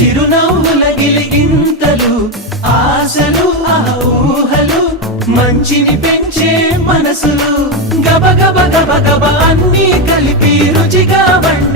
చిరునవ్వుల గిలిగింతలు, ఆశలు ఆ ఊహలు, మంచిని పెంచే మనసులు, గబ గబ గబ గబ అన్నీ కలిపి రుచిగా వండి